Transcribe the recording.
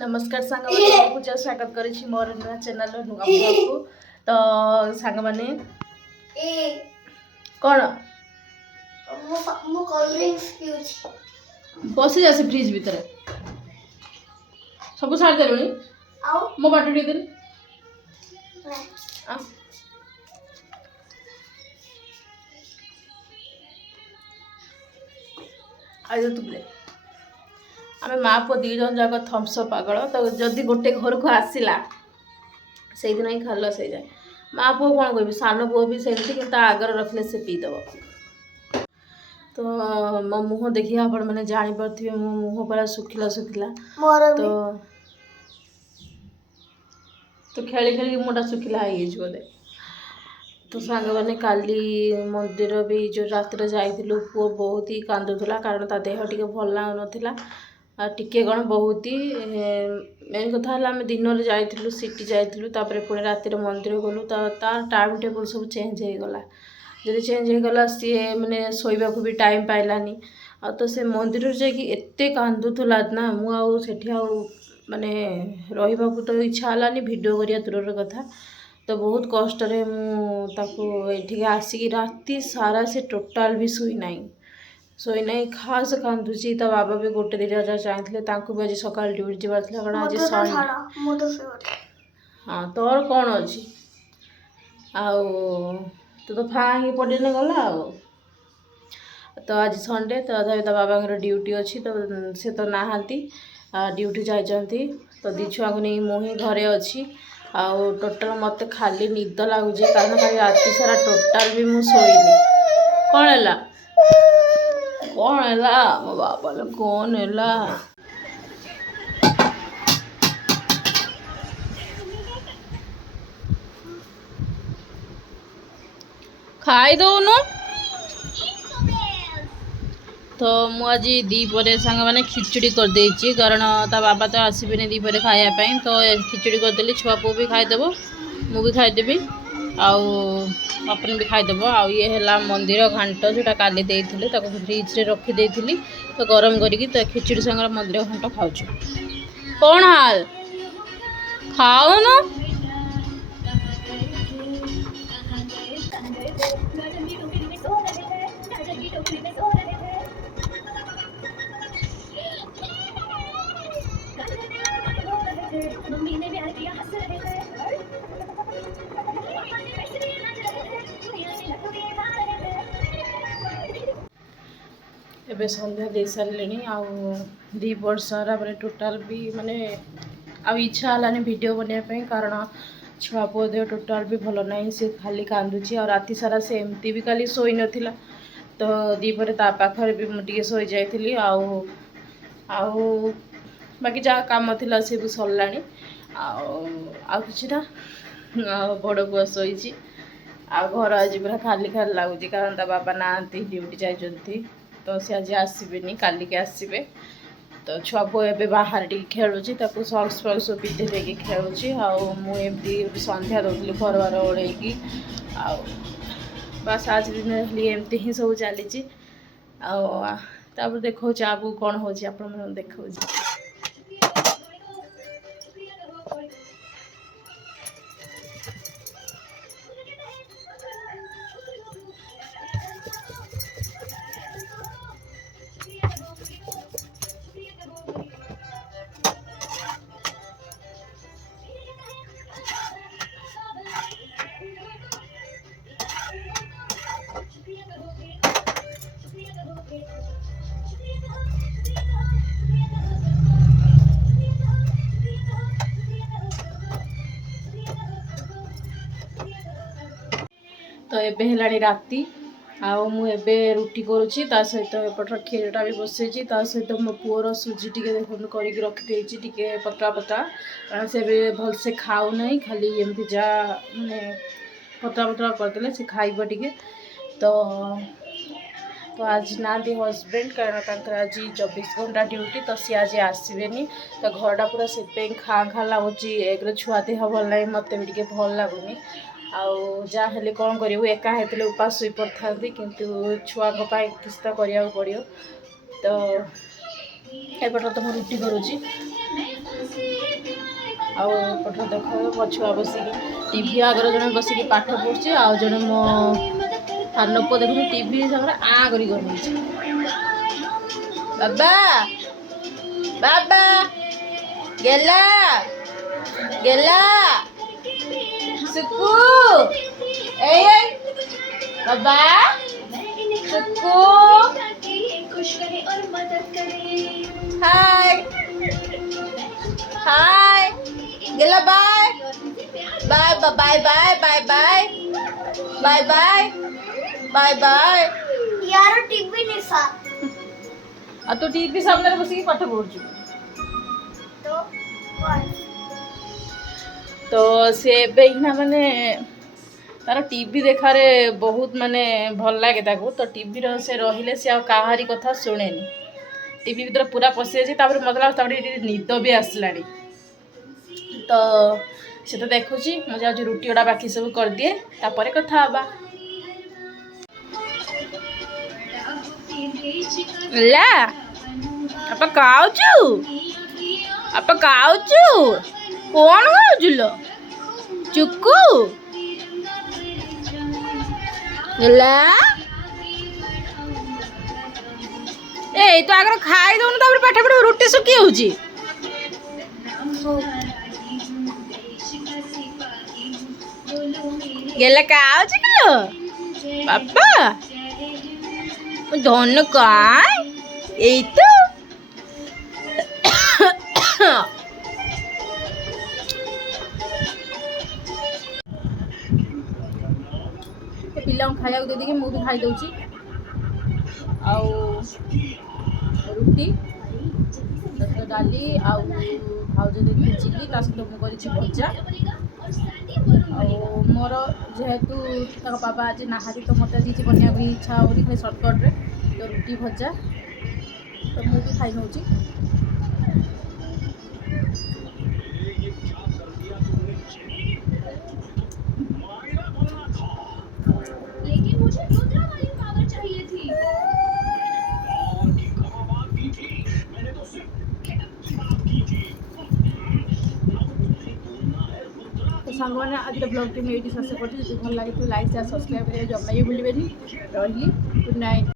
नमस्कार सांग पूजा स्वागत करी मोर नुआ चैनल नुआ को तो सांग माने कौन बसी जा फ्रिज भीतर सब सार देलुनी मो बाट टी देनी आज तुले आम माँ पु दी जन जाक थम्सअप पागल तो जदि गोटे घर को आसला से दिन ही खाल से जाए माँ पु कौन कह सान पु भी सेमती कि आगर रखले से पीदब तो मो मुँह देखिए आपण मैंने जापे मो मुँह पूरा सुखिला सुखिला तो खेली खेली मुँटा सुखिला हो बोले तो सांग मैंने काली मंदिर भी जो रात जाइलु पु बहुत ही कांदुला कारण ता देह टी भल लगुन टिके कौन बहुत ही मेन कथा आम दिन में जाइलु सिटी जाइलु पुणी रातिर मंदिर गलु तो तार टाइम टेबल सब चेंज हो गला जब चेंज हो गला सी मैंने शोवा भी टाइम पाइलानी तो से मंदिर जाते कांदुला ना मुझे माने रहा तो इच्छा हलानी वीडियो करिया दूर कथा तो बहुत कष्ट मुझे आसिक राति सारा से टोटाल भी सोई ना खास कांदुची तो बाबा भी गोटे दिन चाहिए भी आज सका ड्यूटी जबार कारण आज हाँ तोर कौन अच्छी तो फाँगी पड़ने गला तो आज संडे तो तो बाबा ड्यूटी अच्छी तो से तो नहांती ड्यूटी जाइंती तो दी छुआ को नहीं मुझे घरे अच्छी आउ टोटाल मत खाली निद लगुच कारण कल राति सारा टोटाल भी मुझे शोनी कौन है कौन है मो बाबा कौन है खाई दौनु तो मुझे दीपरे सांग मैंने खिचड़ी कर देची कारण ता बाबा तो आसबे दीपरे खायापी तो खिचड़ी करदेली छुआ पु भी खाईदेव मु भी खाईदेवी अपन भी खाईदेव ये है मंदिर घाट जोटा काली देते फ्रिज रे रखी थी तो गरम करी तो खिचड़ी संग मंदिर घाट खाऊ कौन हाल खाऊनु एबे संध्या दे सारे दीपड़ सारा मैंने टोटाल भी माने आ इच्छा हलानी वीडियो बनवाई कारण छुआ पुओ देह टोटाल भी भल ना सी खाली कांदुची और राति सारा से एमती भी काली शोई नथिला तो दीपरे ता पाखरे भी मुझे शोई जाइली बाकी जहाँ कम थिला से भी सरलानी आ बड़ पुआ शोची आ घर आज पूरा खाली खाली लगुच कारण ता बाबा ना ड्यूटी जाइंती तो सी आज आसबे काली के आसबे तो छुआ को ए बाहर टी खेलुची सक्स फक्स पिधे देकी खेलुची आमती संध्या दूसरी घर बार ओढ़ेकी बस आज दिन एमती ही सब चली देखा आगू कौन हो देखा तो एबे हेलानी राति मुझे रुटी करुच्ची सहित एपटर क्षीरटा भी बसई सहित मो पुओर सुजी टी देखो कर रखी टे पतला पतला कारण से भलसे खाऊ ना खाली एमती जा माने पतला पतला करदे से खाइब टे तो आज ना दी हजबैंड कारण आज 24 घंटा ड्यूटी तो सी आज आसबे तो घरटा पूरा से खाँ खाँ लगुच एक छुआ देह भल ना मत भी टे भल लगुनि आउ कौन करूँ एका होते उपास शुई पड़ था किंतु छुआ किस तो करा पड़ो तो एपट तो मुझे रुटी करुच्ची आउ पटरे देख मो छुआ बसिकी टीवी आगे जड़े बसिकी पाठ पढ़ुचे आउ जड़े मो सान पुआ देखुन टीवी सागर आ करी बाबा बाबा गेला गेला सुकू ए बाबा सुकू हाय हाय गेला bye bye bye bye bye bye bye bye bye bye यार टीवी निसा आ तू टीवी सामने बसिकी पाठ पढ़ुछु तो से बेना माने तार टीवी देखारे बहुत माने भल लगे ताको तो टीवी से रहिले से आ काहारी कथा शुणेनी टीवी भीतर पूरा पशि जाए मतलब निद भी आसलानी तो से तो देखुची मुझे आज रुटी गुड़ा बाकी सब कर दिए तापर कथा हबा ला आप खाऊचु आप खाऊचु कौन खाऊचुलो चुक्कू ला ए तो आगर खाई दउन तापर पाठ पढ़ रुटी सुखी होउची गेला खाऊची किलो बाबा धन काय ए तो पिला खाया दे देखिए मुझे खाई दूची आउ रुटी डाली आउ भाउज देखिए चिली सहित मुझे भजा मोर जेहेतु बाबा आज नहारी तो मत आज बनया भी इच्छा हो खाली सर्टकट्रे तो रुटी भजा तो मुझे खाई नौ सांग मैंने आज ब्लॉग टी ये शेष कर भल लगे तो लाइक शेयर सब्सक्राइब करें जमा भी भूलें रही गुड नाइट।